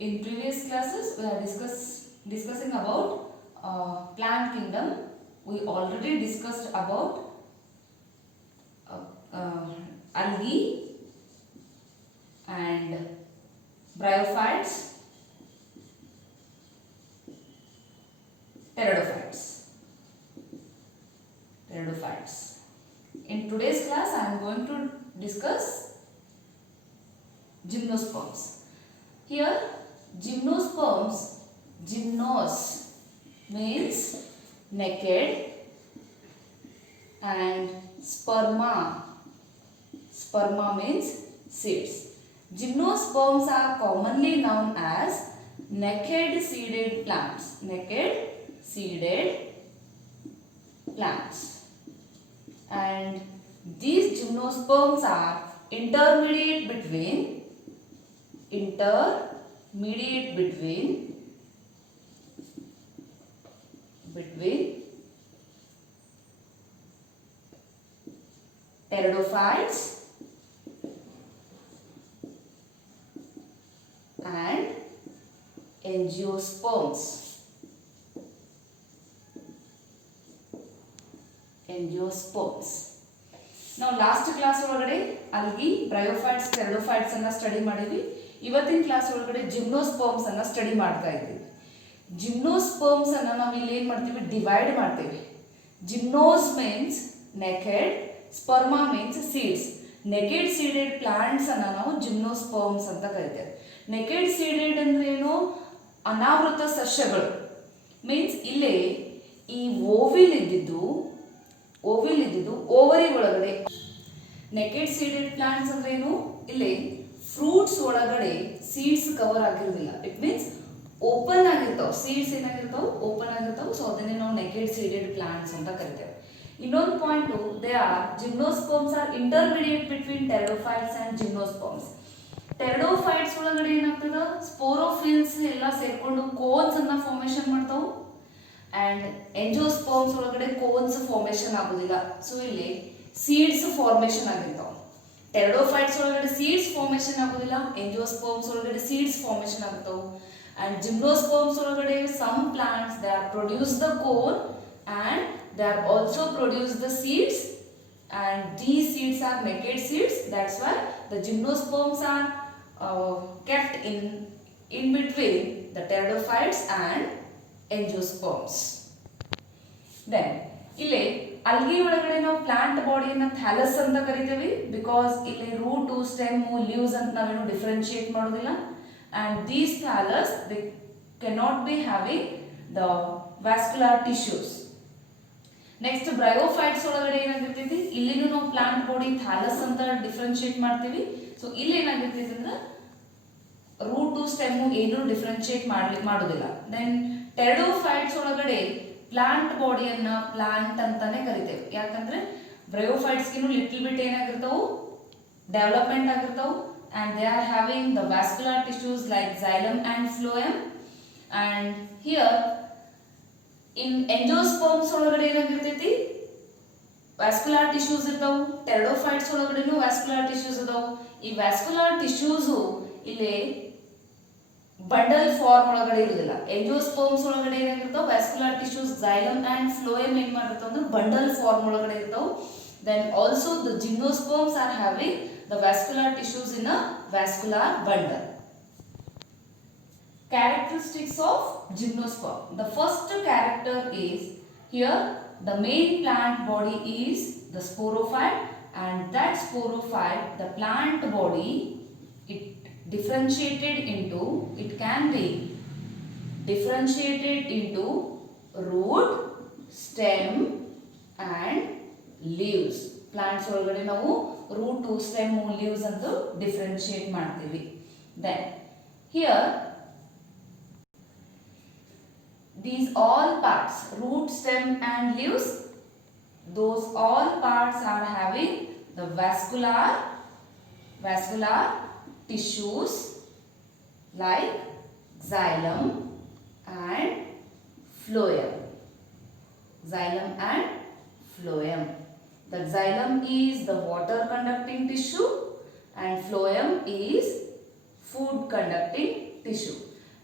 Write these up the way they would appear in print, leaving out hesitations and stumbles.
In previous classes, we are discussing about plant kingdom. We already discussed about uh, uh, algae and bryophytes, pteridophytes. Pteridophytes. In today's class, I am going to discuss gymnosperms. Here, gymnosperms, gymnos means naked and sperma means seeds. Gymnosperms are commonly known as naked seeded plants. Naked seeded plants. And these gymnosperms are intermediate between pteridophytes and angiosperms. ನಾವು last class ಒಳಗಡೆ ಅಲ್ಗಿ bryophytes pteridophytes ಅನ್ನ ಸ್ಟಡಿ ಮಾಡಿದ್ವಿ. ಇವತ್ತಿನ ಕ್ಲಾಸ್ ಒಳಗಡೆ ಜಿಮ್ನೋಸ್ಪರ್ಮ್ಸ್ ಅನ್ನ ಸ್ಟಡಿ ಮಾಡ್ತಾ ಇದ್ದೀವಿ. ಜಿಮ್ನೋಸ್ಪರ್ಮ್ಸ್ ಅನ್ನ ನಾವು ಇಲ್ಲಿ ಏನು ಮಾಡ್ತೀವಿ, ಡಿವೈಡ್ ಮಾಡ್ತೀವಿ. Gymnos means naked, sperma means seeds. Naked seeded plants ಅನ್ನ ನಾವು ಜಿಮ್ನೋಸ್ಪರ್ಮ್ಸ್ ಅಂತ ಕರಿತೇವೆ. ನೆಕೆಡ್ ಸೀಡೆಡ್ ಅಂದ್ರೆ ಏನು, ಅನಾವೃತ ಸಸ್ಯಗಳು ಮೀನ್ಸ್ ಇಲ್ಲೇ ಈ ಓವಿಲ್ ಇದ್ದಿದ್ದು ಓವರಿ ಒಳಗಡೆ. ನೆಕೆಡ್ ಸೀಡೆಡ್ ಪ್ಲಾಂಟ್ಸ್ ಅಂದ್ರೆ ಏನು, ಇಲ್ಲಿ ಫ್ರೂಟ್ಸ್ ಒಳಗಡೆ ಸೀಡ್ಸ್ ಕವರ್ ಆಗಿರೋದಿಲ್ಲ. ಇಟ್ ಮೀನ್ಸ್ ಓಪನ್ ಆಗಿರ್ತಾವ, ಸೀಡ್ಸ್ ಏನಾಗಿರ್ತಾವ, ಓಪನ್ ಆಗಿರ್ತಾವ. ಸೊ ಅದನ್ನೇ ನಾವು ನೆಕೆಡ್ ಸೀಡೆಡ್ ಪ್ಲಾಂಟ್ಸ್ ಅಂತ ಕರಿತೇವೆ. ಇನ್ನೊಂದು point, gymnosperms are intermediate between pteridophytes and gymnosperms. Pteridophytes ಒಳಗಡೆ ಏನಾಗ್ತದ, ಸ್ಪೋರೋಫಿಲ್ಸ್ ಎಲ್ಲ ಸೇರ್ಕೊಂಡು ಕೋನ್ಸ್ ಅನ್ನ ಫಾರ್ಮೇಶನ್ ಮಾಡ್ತಾವು. ಅಂಡ್ ಎಂಜಿಯೋಸ್ಪರ್ಮ್ಸ್ ಒಳಗಡೆ ಕೋನ್ಸ್ ಫಾರ್ಮೇಶನ್ ಆಗೋದಿಲ್ಲ. ಸೊ ಇಲ್ಲಿ ಸೀಡ್ಸ್ ಫಾರ್ಮೇಶನ್ ಆಗಿರ್ತಾವ. ಟೆರಡೋಫೈಟ್ಸ್ ಒಳಗಡೆ ಸೀಡ್ಸ್ ಫಾರ್ಮೇಶನ್ ಆಗೋದಿಲ್ಲ, ಎಂಜಿಯೋಸ್ಪರ್ಮ್ಸ್ ಒಳಗಡೆ ಸೀಡ್ಸ್ ಫಾರ್ಮೇಶನ್ ಆಗ್ತಾವ. ಅಂಡ್ ಜಿಮ್ನೋಸ್ಪರ್ಮ್ಸ್ ಒಳಗಡೆ some plants they R produce the cone and they are also produce the seeds, and these seeds are naked seeds. That's why the gymnosperms are kept in between the pteridophytes and angiosperms. Then ಇಲ್ಲಿ ಅಲ್ಗಿ ಒಳಗಡೆ ನಾವು ಪ್ಲಾಂಟ್ ಬಾಡಿಯನ್ನ ಥ್ಯಾಲಸ್ ಅಂತ ಕರಿತೀವಿ. ಬಿಕಾಸ್ ಇಲ್ಲಿ root, stem, leaves ಅಂತ ನಾವೇನು ಡಿಫ್ರೆನ್ಶಿಯೇಟ್ ಮಾಡೋದಿಲ್ಲ. And these thallus they cannot be having the vascular tissues. Next bryophytes ಒಳಗಡೆ ಏನಾಗಿರ್ತೈತಿ, ಇಲ್ಲಿನೂ ನಾವು ಪ್ಲಾಂಟ್ ಬಾಡಿ ಥ್ಯಾಲಸ್ ಅಂತ ಡಿಫ್ರೆನ್ಶಿಯೇಟ್ ಮಾಡ್ತೀವಿ. ಸೊ ಇಲ್ಲಿ ಏನಾಗಿರ್ತೈತಿ ಅಂದ್ರೆ ರೂಟು ಸ್ಟೆಮ್ಮು ಏನು ಡಿಫ್ರೆನ್ಶಿಯೇಟ್ ಮಾಡೋದಿಲ್ಲ. ದೆನ್ ಟೆರಡೋಫೈಟ್ಸ್ ಒಳಗಡೆ ಪ್ಲಾಂಟ್ ಬಾಡಿಯನ್ನ ಪ್ಲಾಂಟ್ ಅಂತಾನೆ ಕರಿತೇವೆ. ಯಾಕಂದ್ರೆ ಬ್ರಯೋಫೈಟ್ಸ್ಗಿನ್ನು ಲಿಟಲ್ ಬಿಟ್ ಏನಾಗಿರ್ತಾವು, ಡೆವಲಪ್ಮೆಂಟ್ ಆಗಿರ್ತಾವು. And they are having the vascular tissues like xylem and phloem. And here in angiosperms ಒಳಗಡೆ ಏನಾಗಿರ್ತೈತಿ, ವ್ಯಾಸ್ಕ್ಯುಲರ್ ಟಿಶ್ಯೂಸ್ ಇರ್ತಾವು. ಟೆರಡೋಫೈಟ್ಸ್ ಒಳಗಡೆನೂ ವ್ಯಾಸ್ಕ್ಯುಲರ್ ಟಿಶ್ಯೂಸ್ ಇದಾವು. ಈ ವ್ಯಾಸ್ಕ್ಯುಲರ್ ಟಿಶ್ಯೂಸು ಇಲ್ಲಿ ಬಂಡಲ್ ಫಾರ್ಮ್ ಒಳಗಡೆ ಇರುವುದಿಲ್ಲ. ಎಂಜಿಯೋಸ್ಪರ್ಮ್ಸ್ ಒಳಗಡೆ ಏನಾಗಿರ್ತಾವ, vascular tissues xylem and phloem ಏನ್ ಮಾಡಿರ್ತಾವ ಅಂದ್ರೆ ಬಂಡಲ್ ಫಾರ್ಮ್ ಒಳಗಡೆ ಇರ್ತಾವ. Then also the gymnosperms are having the vascular tissues in a vascular bundle. Characteristics of gymnosperm. The first character is here the main plant body is the sporophyte, and that sporophyte, the plant body, it can be differentiated into root, stem and leaves. Plants ಒಳಗಡೆ ನಾವು root, stem, leaves ಅಂತ ಡಿಫರೆನ್ಶಿಯೇಟ್ ಮಾಡ್ತೀವಿ. Then here these all parts, root, stem and leaves, those all parts are having the vascular tissues like xylem and phloem. The xylem is the water conducting tissue and phloem is food conducting tissue.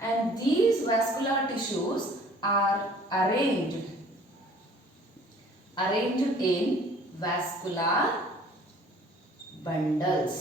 And these vascular tissues are arranged in vascular bundles.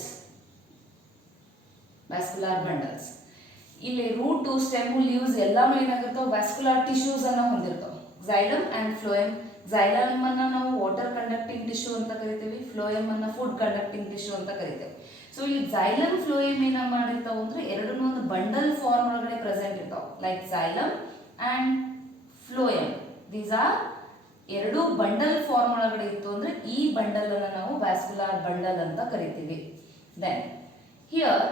ಇಲ್ಲಿ route stem leaves ಎಲ್ಲಾನು ಏನಾಗಿರ್ತಾವೆ vascular tissues ಅನ್ನ ಹೊಂದಿರ್ತಾವೆ. xylem and phloem. xylem ಅನ್ನ ನಾವು water conducting tissue ಅಂತ ಕರಿತೀವಿ, phloem ಅನ್ನ ಫುಡ್ ಕಂಡಕ್ಟಿಂಗ್ ಟಿಶ್ಯೂ ಅಂತ ಕರಿತೇವೆ. ಸೊ ಇಲ್ಲಿ xylem phloem ಏನ ಮಾಡಿರ್ತಾವೆ ಅಂದ್ರೆ ಎರಡನ್ನೂ ಒಂದು ಬಂಡಲ್ ಫಾರ್ಮ್ ಒಳಗಡೆ ಪ್ರೆಸೆಂಟ್ ಇರ್ತಾವೆ. Like xylem and phloem, these are ಎರಡು ಬಂಡಲ್ ಫಾರ್ಮ್ ಒಳಗಡೆ ಇತ್ತು ಅಂದ್ರೆ ಈ ಬಂಡಲ್ ಅನ್ನ ನಾವು ವ್ಯಾಸ್ಕ್ಯುಲರ್ ಬಂಡಲ್ ಅಂತ ಕರಿತೀವಿ. ದೆನ್ ಹಿಯರ್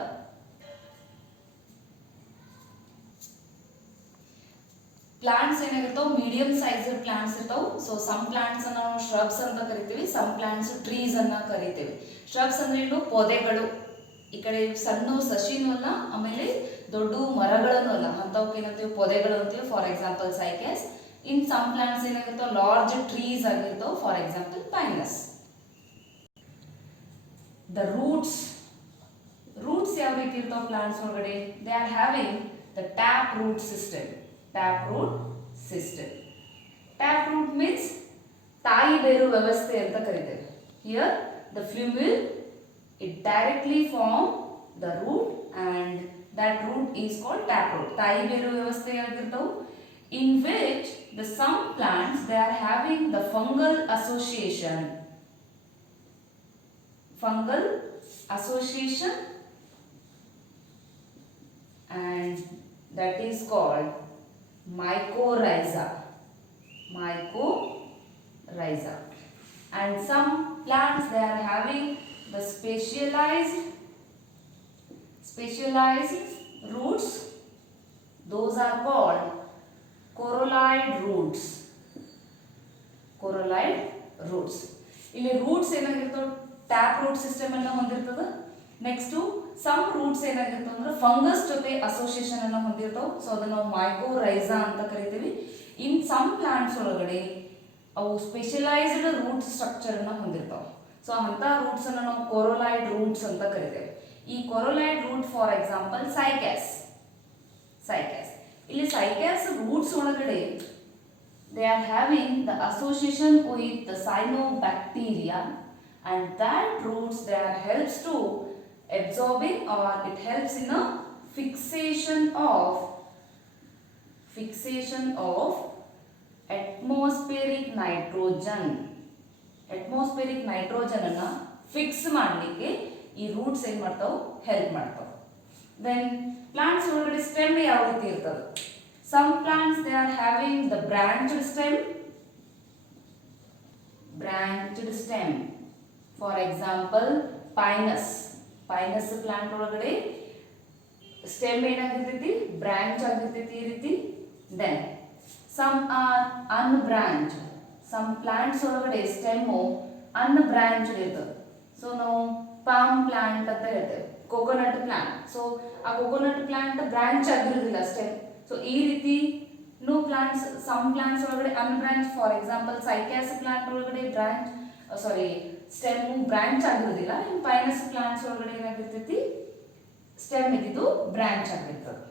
ಪ್ಲಾಂಟ್ಸ್ ಏನಾಗಿರ್ತಾವೆ, ಮೀಡಿಯಂ ಸೈಜ್ ಪ್ಲಾಂಟ್ಸ್ ಇರ್ತಾವೆ. ಸೊ ಸಮ್ ಪ್ಲಾಂಟ್ಸ್ ಅನ್ನ ನಾವು ಶ್ರಬ್ಸ್ ಅಂತ ಕರಿತೀವಿ, ಸಮ್ ಪ್ಲಾಂಟ್ಸ್ ಟ್ರೀಸ್ ಅನ್ನ ಕರಿತೀವಿ. ಶ್ರಬ್ಸ್ ಅಂದ್ರೆ ಏನು, ಪೊದೆಗಳು. ಈ ಕಡೆ ಸಣ್ಣ ಸಸಿನೂ ಅಲ್ಲ, ಆಮೇಲೆ ದೊಡ್ಡ ಮರಗಳನ್ನು ಅಲ್ಲ, ಅಂತವಕ್ಕೆ ಏನಂತೀವಿ ಪೊದೆಗಳು ಅಂತೀವಿ. For example cycas. In some plants ಏನಾಗಿರ್ತಾವೆ ಲಾರ್ಜ್ ಟ್ರೀಸ್ ಆಗಿರ್ತಾವೆ. For example pinus. The roots ಯಾವ ರೀತಿ ಇರ್ತಾವೆ ಪ್ಲಾಂಟ್ಸ್ ಒಳಗಡೆ, they are having the tap root system. Taproot means ತಾಯಿ ಬೇರು ವ್ಯವಸ್ಥೆ ಅಂತ ಕರೀತೇವೆ. Here the fluid, it directly form the root and that root is called taproot. ತಾಯಿ ಬೇರು ವ್ಯವಸ್ಥೆ ಆಗಿರ್ತಾವೆ. In which the some plants they are having the fungal association and that is called mycorrhiza. And some plants they are having the specialized roots. Those are called corolloid roots. ಇಲ್ಲಿ ರೂಟ್ಸ್ ಏನಾಗಿರ್ತವೆ, tap root system ಅನ್ನ ಹೊಂದಿರ್ತದೆ. Next some roots ಏನಾಗಿರ್ತವೆ ಅಂದ್ರೆ ಫಂಗಸ್ ಜೊತೆ ಅಸೋಸಿಯೇಷನ್ ಅನ್ನ ಹೊಂದಿರ್ತಾವೆ. ಸೊ ಅದನ್ನ ನಾವು ಮೈಕೋರೈಸಾ ಅಂತ ಕರಿತೀವಿ. ಇನ್ ಸಮ್ ಪ್ಲಾಂಟ್ಸ್ ಒಳಗಡೆ ಅವು ಸ್ಪೆಷಲೈಸ್ಡ್ ರೂಟ್ ಸ್ಟ್ರಕ್ಚರ್ ಅನ್ನ ಹೊಂದಿರ್ತಾವೆ. ಸೊ ಅಂತ ರೂಟ್ಸ್ ಅನ್ನ ನಾವು ಕೊರೊಲಾಯ್ಡ್ ರೂಟ್ಸ್ ಅಂತ ಕರಿತೇವೆ. ಈ ಕೊರೊಲಾಯ್ಡ್ ರೂಟ್ ಫಾರ್ ಎಕ್ಸಾಂಪಲ್ ಸೈಕಸ್. ಇಲ್ಲಿ ಸೈಕಸ್ ರೂಟ್ಸ್ ಒಳಗಡೆ they are having the association with the cyanobacteria, and that roots they are helps to absorbing or it helps in a fixation of atmospheric nitrogen ಅನ್ನ ಫಿಕ್ಸ್ ಮಾಡಲಿಕ್ಕೆ ಈ ರೂಟ್ಸ್ ಏನು ಮಾಡ್ತಾವೆ, ಹೆಲ್ಪ್ ಮಾಡ್ತಾವೆ. Then plants ಒಳಗಡೆ ಸ್ಟೆಮ್ ಯಾವ ರೀತಿ ಇರ್ತದೆ, some plants they are having the branched stem. For example pinus plant ಒಳಗಡೆ ಸ್ಟೆಮ್ ಏನಾಗಿರ್ತೈತಿ, ಬ್ರಾಂಚ್ ಆಗಿರ್ತೈತಿ ಈ ರೀತಿ. Then some are unbranched. some plants ಒಳಗಡೆ ಸ್ಟೆಮ್ unbranched ಇರ್ತದೆ. ಸೊ ನಾವು ಪಾಮ್ ಪ್ಲಾಂಟ್ ಅಂತ ಹೇಳ್ತೇವೆ, ಕೋಕೋನಟ್ ಪ್ಲಾಂಟ್. ಸೊ ಆ ಕೋಕೋನಟ್ ಪ್ಲಾಂಟ್ ಬ್ರಾಂಚ್ ಆಗಿರೋದಿಲ್ಲ ಸ್ಟೆಮ್. ಸೊ ಈ ರೀತಿ ಪ್ಲಾಂಟ್ಸ್ ಸಮ್ ಪ್ಲಾಂಟ್ಸ್ ಒಳಗಡೆ unbranch. For example cycas plant ಒಳಗಡೆ ಸ್ಟೆಮ್ ಬ್ರಾಂಚ್ ಆಗಿರೋದಿಲ್ಲ. ಇನ್ ಪೈನಸ್ ಪ್ಲಾಂಟ್ಸ್ ಒಳಗಡೆ ಏನಾಗಿರ್ತೈತಿ, ಸ್ಟೆಮ್ ಇದ್ದು ಬ್ರಾಂಚ್ ಆಗಿರ್ತದೆ.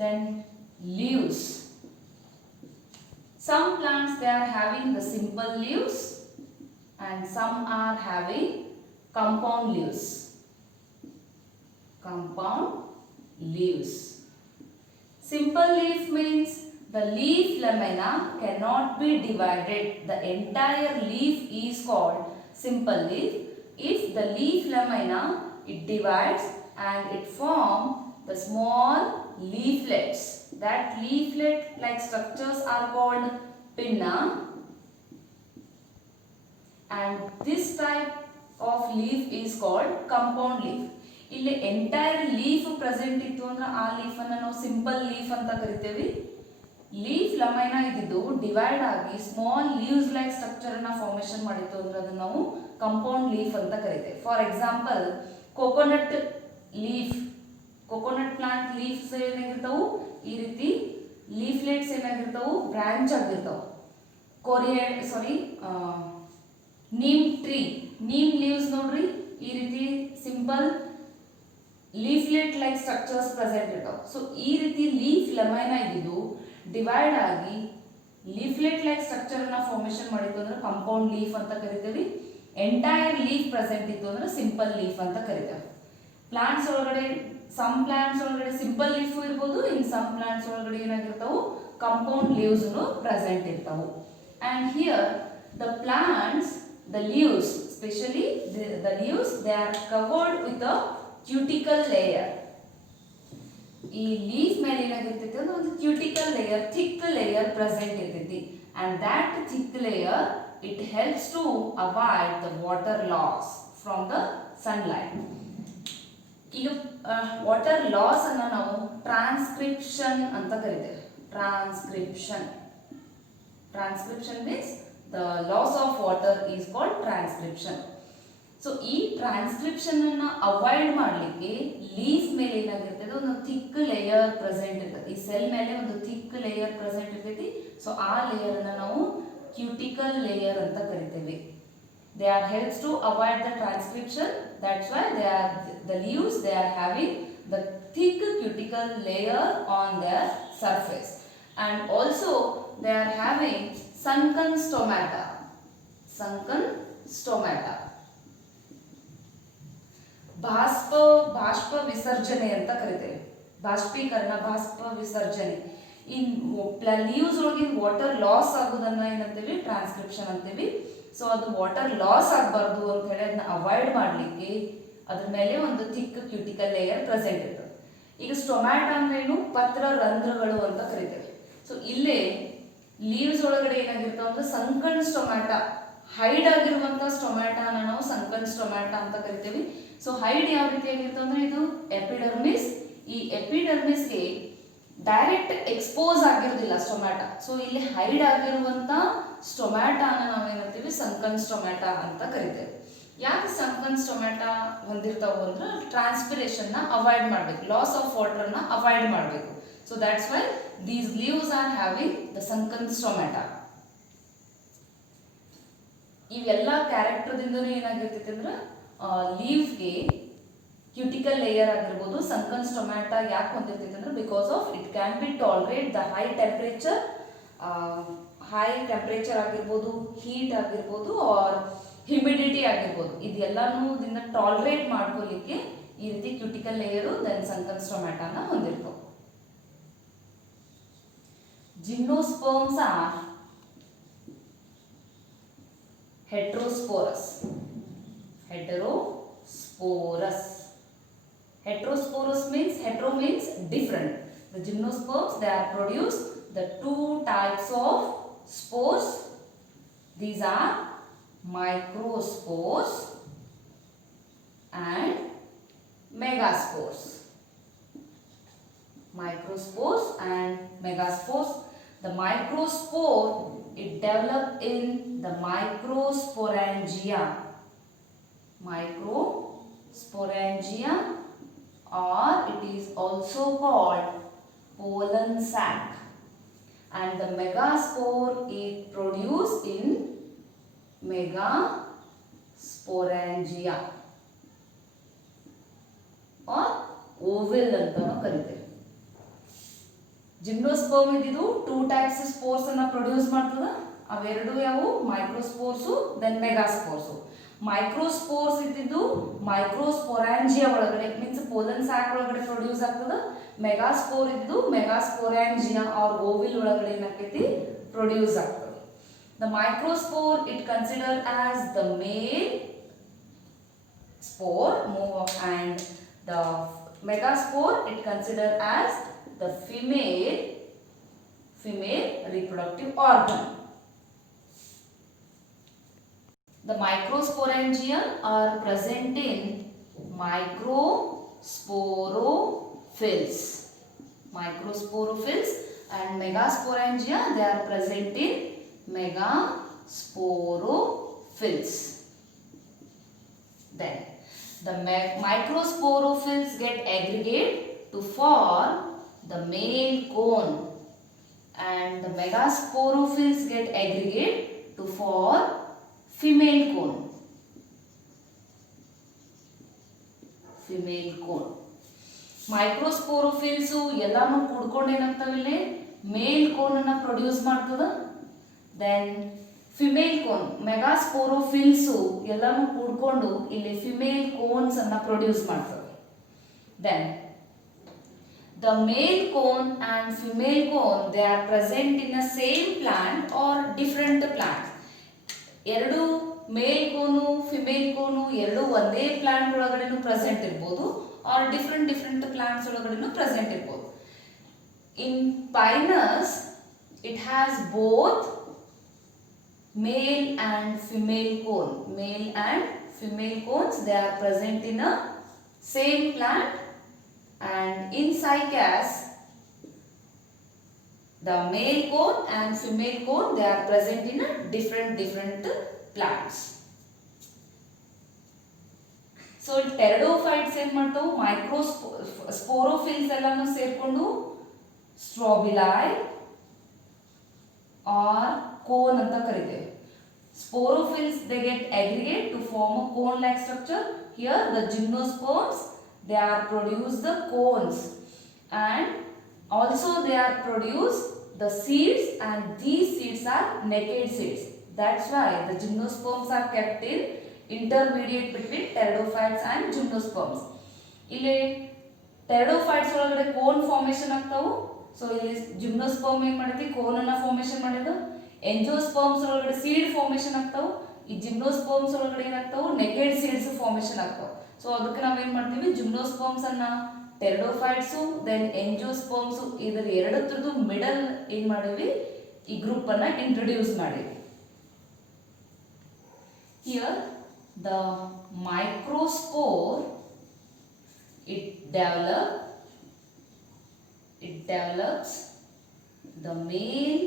Then leaves. Some plants they are having the simple leaves and some are having compound leaves. Simple leaf means the leaf lamina cannot be divided. The entire leaf is called simple leaf. If the leaf lamina it divides and it form the small leaflets, that leaflet like structures are called pinna, and this type of leaf is called compound leaf. ಇಲ್ಲಿ entire leaf present ಇತ್ತು ಅಂದ್ರೆ ಆ ಲೀಫ್ ಅನ್ನ ನಾವು simple leaf ಅಂತ ಕರಿತೇವೆ. ಲೀಫ್ ಲಮೈನಾ ಇದ್ದು ಡಿವೈಡ್ ಆಗಿ ಸ್ಮಾಲ್ ಲೀವ್ಸ್ ಲೈಕ್ ಸ್ಟ್ರಕ್ಚರ್ ಅನ್ನ ಫಾರ್ಮೇಶನ್ ಮಾಡಿತ್ತು ಅಂದ್ರೆ ಅದನ್ನ ನಾವು ಕಂಪೌಂಡ್ ಲೀಫ್ ಅಂತ ಕರಿತೇವೆ. For example coconut plant leafs ಏನಾಗಿರ್ತಾವು, ಈ ರೀತಿ ಲೀಫ್ಲೆಟ್ಸ್ ಏನಾಗಿರ್ತಾವು, ಬ್ರಾಂಚ್ ಆಗಿರ್ತಾವು. ನೀಮ್ ಲೀವ್ಸ್ ನೋಡ್ರಿ, ಈ ರೀತಿ simple leaflet like structures present ಇರ್ತಾವೆ. ಸೊ ಈ ರೀತಿ ಲೀಫ್ ಲೆಮೈನಾ ಇದ್ದು ಡಿವೈಡ್ ಆಗಿ ಲೀಫ್ಲೆಟ್ ಲೈಕ್ ಸ್ಟ್ರಕ್ಚರ್ ನ ಫಾರ್ಮೇಶನ್ ಮಾಡಿತ್ತು ಅಂದ್ರೆ ಕಾಂಪೌಂಡ್ ಲೀಫ್ ಅಂತ ಕರಿತೀವಿ. ಎಂಟೈರ್ ಲೀಫ್ ಪ್ರೆಸೆಂಟ್ ಇತ್ತು ಅಂದ್ರೆ ಸಿಂಪಲ್ ಲೀಫ್ ಅಂತ ಕರಿತೇವೆ. ಪ್ಲಾಂಟ್ಸ್ ಒಳಗಡೆ ಸಮ್ ಪ್ಲಾಂಟ್ಸ್ ಒಳಗಡೆ ಸಿಂಪಲ್ ಲೀಫ್ ಇರ್ಬೋದು, ಇನ್ ಸಮ್ ಪ್ಲಾಂಟ್ಸ್ ಒಳಗಡೆ ಏನಾಗಿರ್ತಾವು ಕಾಂಪೌಂಡ್ ಲೀವ್ಸ್ ಪ್ರೆಸೆಂಟ್ ಇರ್ತಾವು. And here the plants, the leaves, especially the leaves, they are covered with a cuticle layer. ಈ ಲೀಫ್ ಮೇಲೆ ಏನಾಗಿರ್ತೈತಿ ಅಂದ್ರೆ ಒಂದು cuticle layer, thick layer present ಇರ್ತೈತಿ. And that thick layer it helps to avoid the water loss from the sunlight. ಈಗ water loss ಅನ್ನ ನಾವು ಟ್ರಾನ್ಸ್ಕ್ರಿಪ್ಷನ್ ಅಂತ ಕರಿತೇವೆ. Transcription means the loss of water is called transcription. So ಈ transcription ಅನ್ನ avoid ಮಾಡಲಿಕ್ಕೆ leaf ಮೇಲೆ ಏನಾಗಿರ್ತದೆ ಒಂದು ಥಿಕ್ ಲೇಯರ್ ಪ್ರೆಸೆಂಟ್ ಇರ್ತದೆ. ಈ ಸೆಲ್ ಮೇಲೆ ಒಂದು ಥಿಕ್ ಲೇಯರ್ ಪ್ರೆಸೆಂಟ್ ಇರ್ತೈತಿ. ಸೊ ಆ ಲೇಯರ್ ಅನ್ನ ನಾವು ಕ್ಯೂಟಿಕಲ್ ಲೇಯರ್ ಅಂತ ಕರಿತೇವೆ. They are helps to avoid the transcription. That's why the leaves they are having the thick cuticle layer on their surface. And also they are having sunken stomata. ಬಾಷ್ಪ ವಿಸರ್ಜನೆ ಅಂತ ಕರಿತೇವೆ. ಬಾಷ್ಪೀಕರಣ, ಬಾಷ್ಪ ವಿಸರ್ಜನೆ. ಇನ್ ಲೀವ್ಸ್ ಒಳಗಿನ ವಾಟರ್ ಲಾಸ್ ಆಗೋದನ್ನ ಏನಂತೀವಿ ಟ್ರಾನ್ಸ್ಕ್ರಿಪ್ಷನ್ ಅಂತೀವಿ. ಸೊ ಅದು ವಾಟರ್ ಲಾಸ್ ಆಗಬಾರ್ದು ಅಂತ ಹೇಳಿ ಅದನ್ನ ಅವಾಯ್ಡ್ ಮಾಡಲಿಕ್ಕೆ ಅದ್ರ ಮೇಲೆ ಒಂದು ಥಿಕ್ ಕ್ಯೂಟಿಕಲ್ ಲೇಯರ್ ಪ್ರೆಸೆಂಟ್ ಇರ್ತದೆ. ಈಗ ಸ್ಟೊಮ್ಯಾಟ ಅಂದ್ರೇನು ಪತ್ರ ರಂಧ್ರಗಳು ಅಂತ ಕರಿತೇವೆ. ಸೊ ಇಲ್ಲೇ ಲೀವ್ಸ್ ಒಳಗಡೆ ಏನಾಗಿರ್ತಾವ ಅಂದ್ರೆ ಸಂಕನ್ ಸ್ಟೊಮ್ಯಾಟ, ಹೈಡ್ ಆಗಿರುವಂತ ಸ್ಟೊಮ್ಯಾಟಾನ ನಾವು ಸಂಕನ್ ಸ್ಟೊಮ್ಯಾಟ ಅಂತ ಕರಿತೇವೆ. ಸೊ ಹೈಡ್ ಯಾವ ರೀತಿ ಆಗಿರ್ತಾವ ಅಂದ್ರೆ ಇದು ಎಪಿಡರ್ಮಿಸ್. ಈ ಎಪಿಡರ್ಮಿಸ್ಗೆ ಡೈರೆಕ್ಟ್ ಎಕ್ಸ್ಪೋಸ್ ಆಗಿರೋದಿಲ್ಲ ಸ್ಟೊಮ್ಯಾಟ. ಸೊ ಇಲ್ಲಿ ಹೈಡ್ ಆಗಿರುವಂತ ಸ್ಟೊಮ್ಯಾಟಾನ ನಾವೇನಂತೀವಿ ಸಂಕನ್ ಸ್ಟೊಮ್ಯಾಟ ಅಂತ ಕರಿತೇವೆ. ಯಾಕೆ ಸಂಕನ್ ಸ್ಟೊಮ್ಯಾಟ ಹೊಂದಿರ್ತಾವು ಅಂದ್ರೆ ಟ್ರಾನ್ಸ್ಪಿರೇಷನ್ ನ ಅವಾಯ್ಡ್ ಮಾಡಬೇಕು, ಲಾಸ್ ಆಫ್ ವಾಟರ್ ನ ಅವಾಯ್ಡ್ ಮಾಡಬೇಕು. So that's why these leaves are having the sunken stomata. ಇವೆಲ್ಲ ಕ್ಯಾರೆಕ್ಟರ್ ದಿಂದನೇ ಏನಾಗಿರ್ತೈತೆ ಅಂದ್ರೆ ಲೀವ್ಗೆ ಕ್ಯೂಟಿಕಲ್ ಲೇಯರ್ ಆಗಿರ್ಬೋದು, ಸಂಕನ್ ಸ್ಟೊಮ್ಯಾಟ ಯಾಕೆ ಹೊಂದಿರ್ತೈತೆ ಅಂದ್ರೆ because of it can be tolerate the high temperature ಆಗಿರ್ಬೋದು, ಹೀಟ್ ಆಗಿರ್ಬೋದು, ಆರ್ ಹ್ಯುಮಿಡಿಟಿ ಆಗಿರ್ಬೋದು. ಇದೆಲ್ಲಾನು ಇದನ್ನ ಟಾಲರೇಟ್ ಮಾಡ್ಕೊಳ್ಳಿಕ್ಕೆ ಈ ರೀತಿ ಕ್ಯೂಟಿಕಲ್ ಲೇಯರು ದೆನ್ ಸಂಕನ್ ಸ್ಟೊಮ್ಯಾಟಾನ ಹೊಂದಿರ್ತವೆ. Gymnosperms are heterosporous. Heterosporous means different. The gymnosperms they are produce the two types of spores. These are microspores and megaspores. Microspores and megaspores. The microspore it developed in the microsporangia. Or it is also called pollen sac. And the megaspore is produced in megasporangia or oval ಅಂತ ಕರೀತೇವೆ. ಜಿಮ್ನೋಸ್ಪರ್ಮ್ ಇದ್ದು two types spores ಅನ್ನ produce ಮಾಡ್ತದ. ಅವೆರಡು ಯಾವುವು ಮೈಕ್ರೋಸ್ಪೋರ್ಸು ದೆನ್ ಮೆಗಾಸ್ಪೋರ್ಸು. ಮೈಕ್ರೋಸ್ಪೋರ್ಸ್ ಇದ್ದಿದ್ದು ಮೈಕ್ರೋಸ್ಪೊರಾಂಜಿಯಾ ಒಳಗಡೆ ಮೀನ್ಸ್ ಪೋಲನ್ ಸ್ಯಾಕ್ ಒಳಗಡೆ ಪ್ರೊಡ್ಯೂಸ್ ಆಗ್ತದ. ಮೆಗಾಸ್ಪೋರ್ ಇದ್ದು ಮೆಗಾಸ್ಪೊರಾಂಜಿಯಾ ಆರ್ ಓವಿಲ್ ಒಳಗಡೆ ಏನಾಗ್ತೈತಿ ಪ್ರೊಡ್ಯೂಸ್ ಆಗ್ತದೆ. The microspore it consider as the male spore and the megaspore it consider as the female reproductive organ. The microsporangia are present in microsporophylls and megasporangia they are present in megasporophylls. Then the microsporophylls get aggregate to form the male cone and the megasporophylls get aggregate to form female cone. Microsporophylls ಎಲ್ಲಾನು ಕೂಡ್ಕೊಂಡು ಏನಾಗ್ತಾವೆ ಇಲ್ಲಿ male cone ಅನ್ನ produce ಮಾಡ್ತದ. Then female cone megasporophylls ಎಲ್ಲಾನು ಕೂಡ್ಕೊಂಡು ಇಲ್ಲಿ female cones ಅನ್ನ ಪ್ರೊಡ್ಯೂಸ್ ಮಾಡ್ತದೆ. Then the male cone and female cone they are present in the same plant or different plants. ಎರಡು ಮೇಲ್ ಕೋನು ಫಿಮೇಲ್ ಕೋನು ಎರಡು ಒಂದೇ ಪ್ಲಾಂಟ್ ಒಳಗಡೆನೂ ಪ್ರೆಸೆಂಟ್ ಇರ್ಬೋದು ಆರ್ ಡಿಫ್ರೆಂಟ್ ಪ್ಲಾಂಟ್ಸ್ ಒಳಗಡೆನೂ ಪ್ರೆಸೆಂಟ್ ಇರ್ಬೋದು. In pinus it has both male and female cone. Male and female cones they are present in a same plant, and in cycas the male cone and female cone they are present in a different plants. So pteridophytes ಏನು ಮಾಡ್ತಾವು ಮೈಕ್ರೋಸ್ಪೋರೋಫಿಲ್ಸ್ ಎಲ್ಲಾನು ಸೇರ್ಕೊಂಡು ಸ್ಟ್ರಾಬಿಲೈ R cone ಅಂತ ಕರೀತೇವೆ. Sporophills they get aggregate to form a cone like structure. Here the gymnosperms they are produce the cones, and also they are produce the seeds, and these seeds are naked seeds. That's why the gymnosperms are kept in intermediate between pteridophytes and gymnosperms. ಇಲ್ಲಿ pteridophytes ಒಳಗಡೆ cone formation ಆಗ್ತಾವು. ಸೊ ಇಲ್ಲಿ ಜಿಮ್ನೋಸ್ಪರ್ಮ್ ಏನು ಮಾಡೈತಿ ಕೋನ್ ಅನ್ನ ಫಾರ್ಮೇಷನ್ ಮಾಡಿದ. ಎಂಜಿಯೋಸ್ಪರ್ಮ್ಸ್ ಒಳಗಡೆ seed formation ಆಗ್ತಾವು. ಈ ಜಿಮ್ನೋಸ್ಪರ್ಮ್ಸ್ ಒಳಗಡೆ ಏನಾಗ್ತಾವು ನೆಕೆಡ್ ಸೀಡ್ಸ್ ಫಾರ್ಮೇಷನ್ ಆಗ್ತಾವು. ಸೊ ಅದಕ್ಕೆ ನಾವೇನ್ ಮಾಡ್ತೀವಿ ಜಿಮ್ನೋಸ್ಪರ್ಮ್ಸ್ ಅನ್ನ ಟೆರಿಡೋಫೈಟ್ಸು ದೆನ್ ಎಂಜಿಯೋಸ್ಪರ್ಮ್ಸ್ ಇದರ ಎರಡರದ್ದು ಮಿಡಲ್ ಏನ್ ಮಾಡಿವಿ ಈ ಗ್ರೂಪ್ ಅನ್ನ ಇಂಟ್ರೊಡ್ಯೂಸ್ ಮಾಡಿವಿ. Here the microspore it develops the male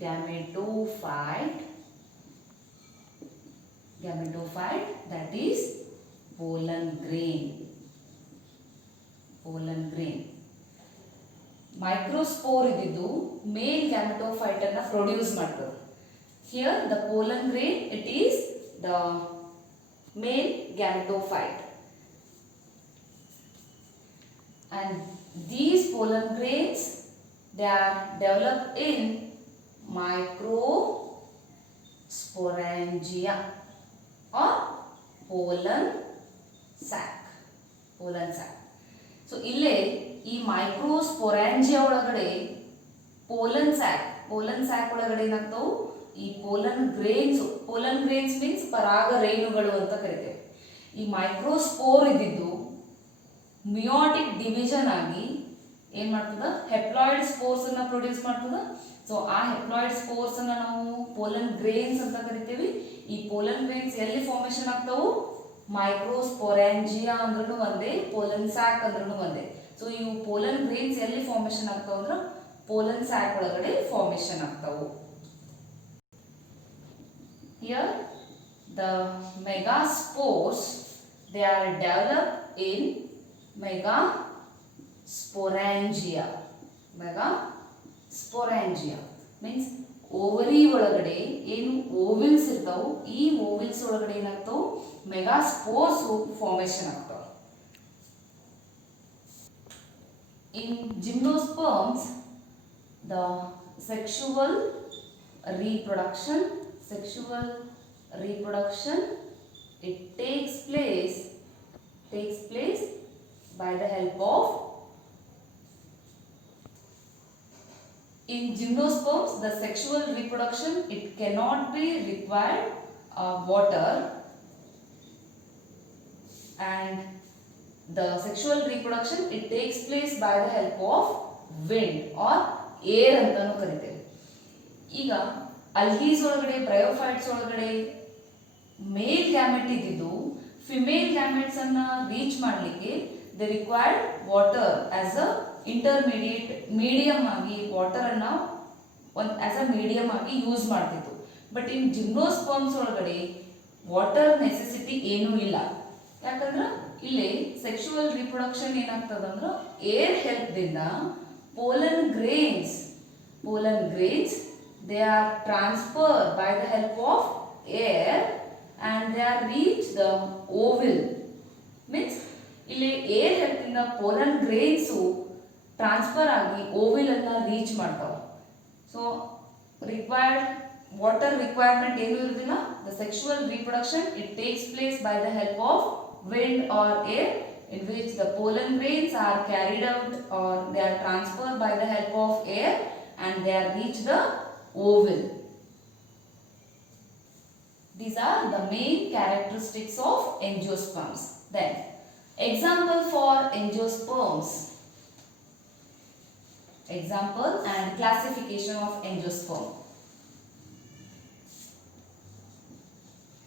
gametophyte that is pollen grain. Microspore ididu male gametophyte anna produce ಮಾಡ್ತದೆ. Here the pollen grain it is the male gametophyte, and these pollen grains they are developed in microsporangia or pollen sac. So ಇಲ್ಲೇ ಈ ಮೈಕ್ರೋಸ್ಪೊರಾಂಜಿಯಾ ಒಳಗಡೆ pollen sac ಒಳಗಡೆ ಏನಾಗ್ತಾವು ಈ pollen grains means ಪರಾಗ ರೇಣುಗಳು ಅಂತ ಕರಿತೇವೆ. ಈ ಮೈಕ್ರೋಸ್ಪೋರ್ ಇದ್ದಿದ್ದು ಮಿಯೋಟಿಕ್ ಡಿವಿಷನ್ ಆಗಿ ಏನ್ ಮಾಡ್ತದ ಹೆಪ್ಲಾಯ್ಡ್ ಸ್ಪೋರ್ಸ್ ಅನ್ನ ಪ್ರೊಡ್ಯೂಸ್ ಮಾಡ್ತದ. ಸೊ ಆ ಹೆಪ್ಲಾಯ್ಡ್ ಸ್ಪೋರ್ಸ್ ಅನ್ನ ನಾವು ಪೋಲನ್ ಗ್ರೇನ್ಸ್ ಅಂತ ಕರಿತೇವೆ. ಈ ಪೋಲನ್ ಗ್ರೇನ್ಸ್ ಎಲ್ಲಿ ಫಾರ್ಮೇಶನ್ ಆಗ್ತಾವು ಮೈಕ್ರೋಸ್ಪೊರಾಂಜಿಯಾ ಅಂದ್ರೂ ಒಂದೇ, ಪೋಲನ್ ಸ್ಯಾಕ್ ಅಂದ್ರೂ ಒಂದೇ. ಸೊ ಇವು ಪೋಲನ್ ಗ್ರೇನ್ಸ್ ಎಲ್ಲಿ ಫಾರ್ಮೇಶನ್ ಆಗ್ತಾವ ಅಂದ್ರ ಪೋಲನ್ ಸ್ಯಾಕ್ ಒಳಗಡೆ ಫಾರ್ಮೇಶನ್ ಆಗ್ತಾವು. Here the megaspores they are developed in megasporangia means ovary ಒಳಗಡೆ ಏನು ಓವಿಲ್ಸ್ ಇರ್ತಾವು ಈ ಓವಿಲ್ಸ್ ಒಳಗಡೆ ಏನಾಗ್ತಾವು ಮೆಗಾಸ್ಪೋರ್ಸ್ ಫಾರ್ಮೇಶನ್ ಆಗ್ತಾವ. In gymnosperms the sexual reproduction it takes place by the help of in gymnosperms the sexual reproduction it cannot be required water, and the sexual reproduction it takes place by the help of wind or air ಅಂತಾನು ಕರಿತೇವೆ. ಈಗ ಅಲ್ಗೀಸ್ ಒಳಗಡೆ bryophytes ಒಳಗಡೆ male gamete ಇದ್ದಿದ್ದು female gametes ಅನ್ನ reach ಮಾಡಲಿಕ್ಕೆ they required water as a intermediate medium ಆಗಿ ವಾಟರ್ ಅನ್ನ ಆಸ್ ಅ ಮೀಡಿಯಂ ಆಗಿ ಯೂಸ್ ಮಾಡ್ತಿತ್ತು. ಬಟ್ ಇನ್ ಜಿಮ್ನೋಸ್ಪರ್ಮ್ಸ್ ಒಳಗಡೆ ವಾಟರ್ ನೆಸೆಸಿಟಿ ಏನೂ ಇಲ್ಲ. ಯಾಕಂದ್ರೆ ಇಲ್ಲಿ ಸೆಕ್ಸುವಲ್ ರಿಪ್ರೊಡಕ್ಷನ್ ಏನಾಗ್ತದಂದ್ರೆ ಏರ್ ಹೆಲ್ಪ್ದಿಂದ pollen grains they are transferred by the help of air and they are reach the ovule. Means ಇಲ್ಲಿ ಏರ್ ಹೆಲ್ಪ್ ಇಂದ ಪೋಲನ್ ಗ್ರೇನ್ಸ್ ಟ್ರಾನ್ಸ್ಫರ್ ಆಗಿ ಓವಿಲ್ ಅನ್ನ ರೀಚ್ ಮಾಡ್ತಾವ. ಸೊ ರಿಕ್ವೈರ್ಡ್ ವಾಟರ್ ರಿಕ್ವೈರ್ಮೆಂಟ್ ಏನು ಇರೋದಿಲ್ಲ. The sexual reproduction it takes place by the help of wind or air, in which the pollen grains are carried out or they are transferred by the help of air and they are reach the ovule. These are the main characteristics of angiosperms. Then example for angiosperms. Example and classification of angiosperm.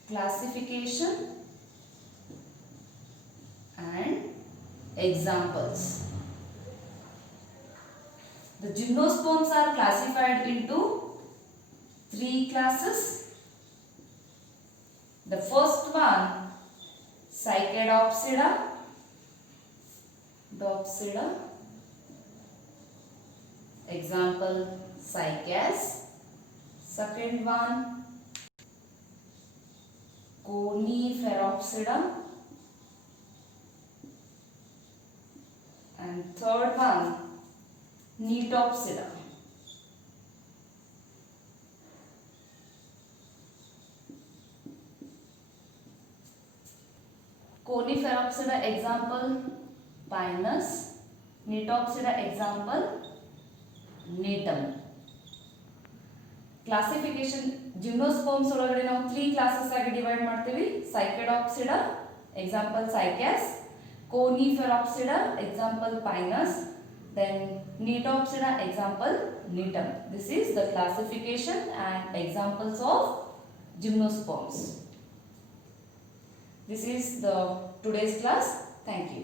Classification and examples. The gymnosperms are classified into 3 classes. The first one, Cycadopsida. Dopsida. Example, Cycas. Second one, Coniferopsida. And third one, Netopsida. Coniferopsida example, Pinus. Netopsida example, Netum. Classification gymnosperms ಒಳಗಡೆ ನಾವು 3 classes ಆಗಿ divide ಮಾಡ್ತೀವಿ. Cycadopsida example cycas, coniferopsida example pinus, then gnetopsida example gnetum. This is the classification and examples of gymnosperms. This is the today's class. Thank you.